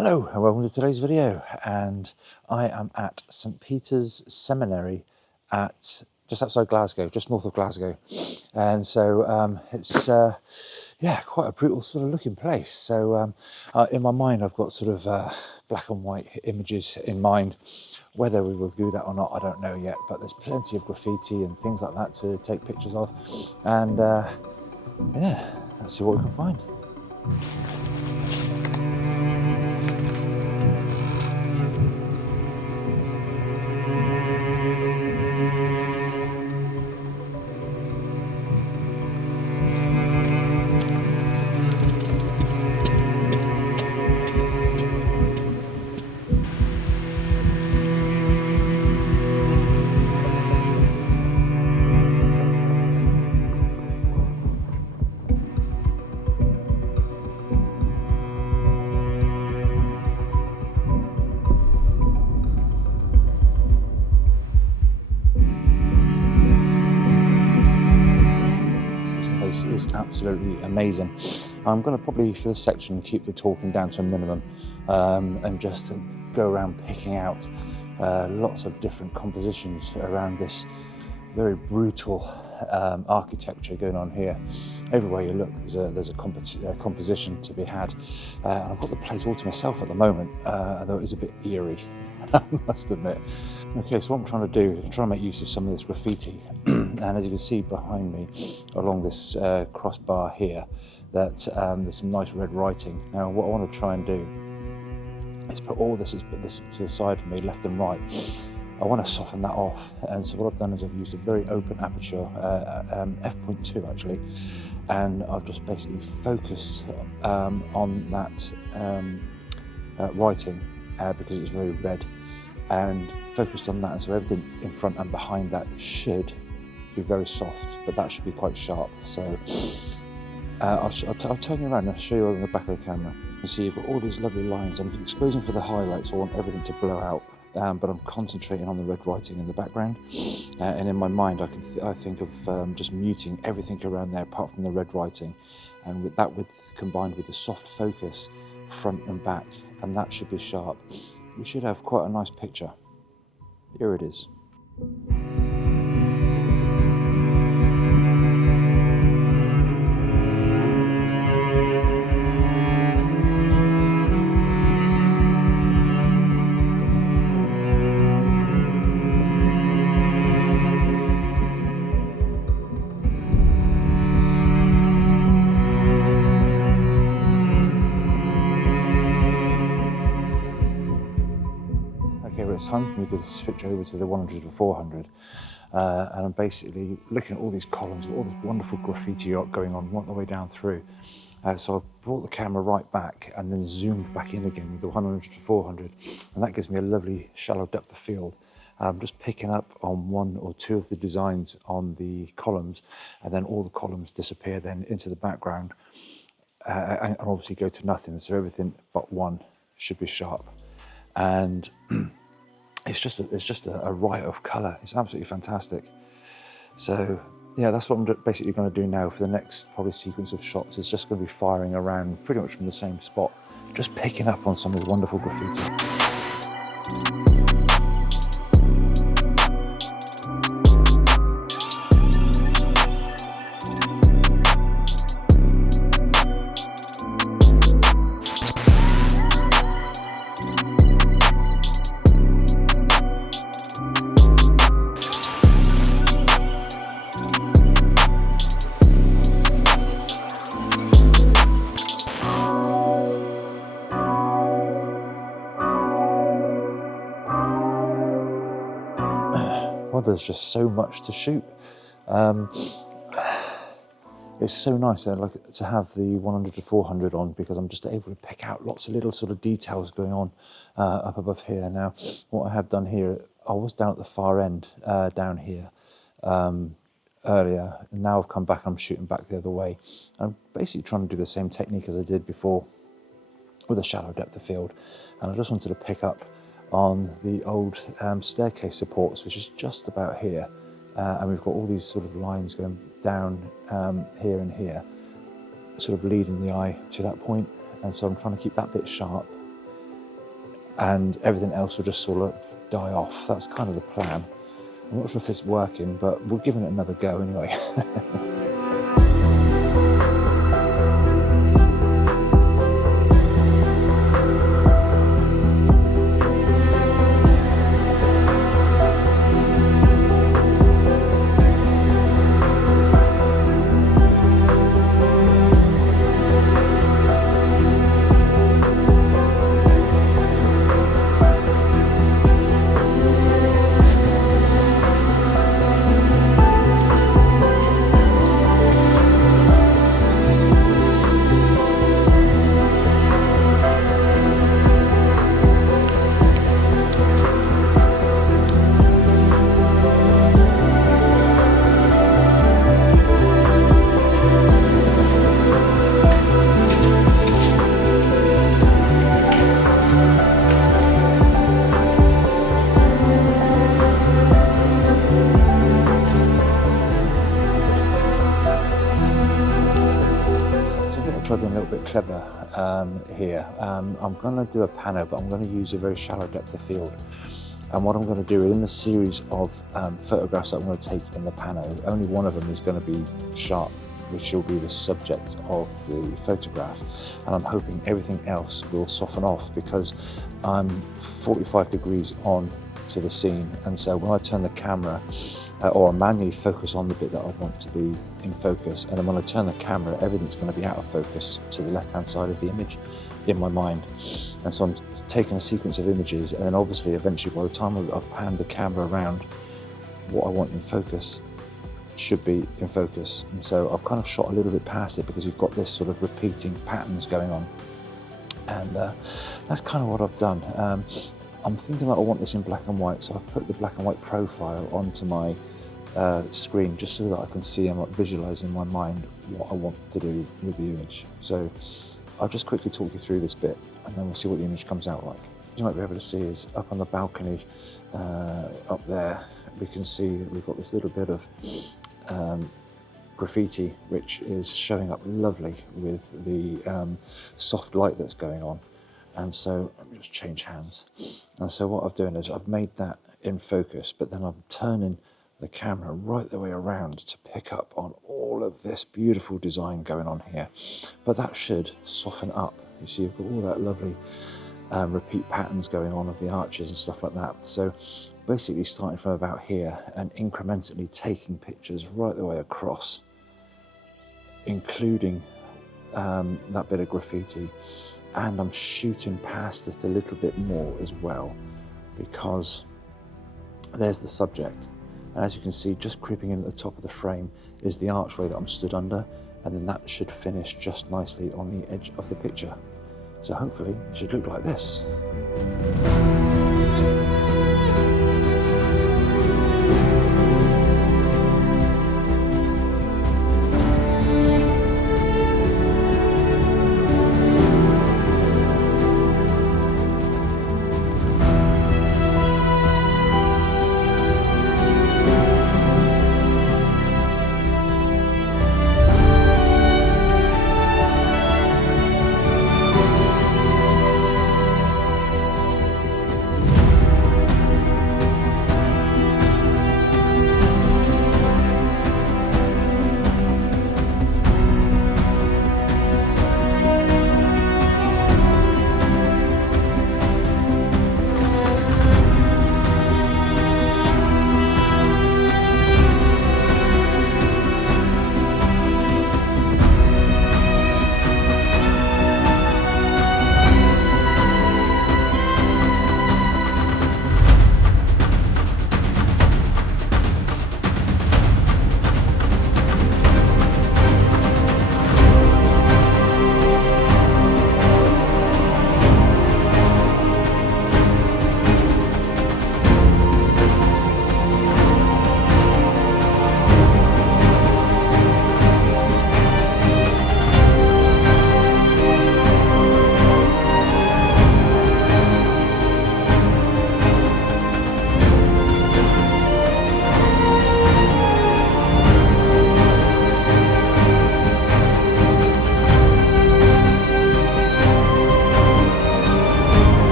Hello and welcome to today's video, and I am at St Peter's Seminary at just outside Glasgow, just north of Glasgow, and so it's yeah, quite a brutal sort of looking place. So in my mind I've got sort of black and white images in mind. Whether we will do that or not I don't know yet, but there's plenty of graffiti and things like that to take pictures of, and yeah, let's see what we can find. Is absolutely amazing. I'm going to probably for this section keep the talking down to a minimum, and just go around picking out lots of different compositions around this very brutal architecture going on here. Everywhere you look there's a composition to be had, and I've got the place all to myself at the moment, although it is a bit eerie, I must admit. Okay, so what I'm trying to do is I'm trying to make use of some of this graffiti, and as you can see behind me along this crossbar here, that there's some nice red writing. Now what I want to try and do is put all this to the side for me, left and right. I want to soften that off, and so what I've done is I've used a very open aperture, f.2 actually, and I've just basically focused on that writing because it's very red, and focused on that, and so everything in front and behind that should be very soft, but that should be quite sharp. So I'll turn you around and I'll show you on the back of the camera. You see you've got all these lovely lines. I'm exposing for the highlights, I want everything to blow out, but I'm concentrating on the red writing in the background, and in my mind I think of just muting everything around there apart from the red writing, and with that combined with the soft focus front and back, and that should be sharp. We should have quite a nice picture. Here it is. Okay, well, it's time for me to switch over to the 100 to 400, and I'm basically looking at all these columns, all this wonderful graffiti art going on right the way down through. So I've brought the camera right back and then zoomed back in again with the 100 to 400, and that gives me a lovely shallow depth of field. I'm just picking up on one or two of the designs on the columns, and then all the columns disappear then into the background, and obviously go to nothing, so everything but one should be sharp. And it's just a riot of colour. It's absolutely fantastic. So yeah, that's what I'm basically going to do now for the next probably sequence of shots. It's just going to be firing around pretty much from the same spot, just picking up on some of the wonderful graffiti. Well, there's just so much to shoot. It's so nice to have the 100 to 400 on, because I'm just able to pick out lots of little sort of details going on up above here. Now, what I have done here, I was down at the far end down here earlier, and now I've come back, I'm shooting back the other way. I'm basically trying to do the same technique as I did before with a shallow depth of field, and I just wanted to pick up on the old staircase supports, which is just about here, and we've got all these sort of lines going down here and here, sort of leading the eye to that point, and so I'm trying to keep that bit sharp, and everything else will just sort of die off. That's kind of the plan. I'm not sure if it's working, but we're giving it another go anyway. Try being a little bit clever here. I'm going to do a Pano, but I'm going to use a very shallow depth of field. And what I'm going to do in the series of photographs that I'm going to take in the Pano, only one of them is going to be sharp, which will be the subject of the photograph. And I'm hoping everything else will soften off because I'm 45 degrees on to the scene. And so when I turn the camera, or I manually focus on the bit that I want to be in focus, and then when I turn the camera, everything's going to be out of focus to the left-hand side of the image in my mind. And so I'm taking a sequence of images, and then obviously eventually by the time I've panned the camera around, what I want in focus should be in focus. And so I've kind of shot a little bit past it because you've got this sort of repeating patterns going on. And that's kind of what I've done. I'm thinking that I want this in black and white, so I've put the black and white profile onto my screen just so that I can see and visualize in my mind what I want to do with the image. So I'll just quickly talk you through this bit and then we'll see what the image comes out like. What you might be able to see is up on the balcony up there, we can see that we've got this little bit of graffiti which is showing up lovely with the soft light that's going on. And so let me just change hands. And so what I've done is I've made that in focus, but then I'm turning the camera right the way around to pick up on all of this beautiful design going on here. But that should soften up. You see, you've got all that lovely repeat patterns going on of the arches and stuff like that. So basically starting from about here and incrementally taking pictures right the way across, including that bit of graffiti. And I'm shooting past just a little bit more as well, because there's the subject. And as you can see, just creeping in at the top of the frame is the archway that I'm stood under, and then that should finish just nicely on the edge of the picture. So hopefully it should look like this.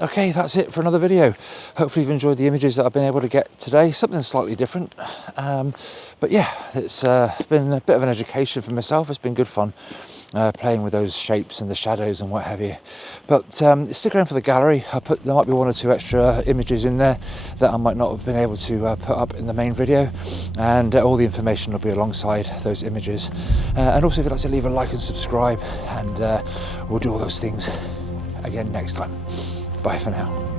Okay, that's it for another video. Hopefully you've enjoyed the images that I've been able to get today. Something slightly different. But yeah, it's been a bit of an education for myself. It's been good fun playing with those shapes and the shadows and what have you. But stick around for the gallery. There might be one or two extra images in there that I might not have been able to put up in the main video, and all the information will be alongside those images. And also, if you'd like to leave a like and subscribe, and we'll do all those things again next time. Bye for now.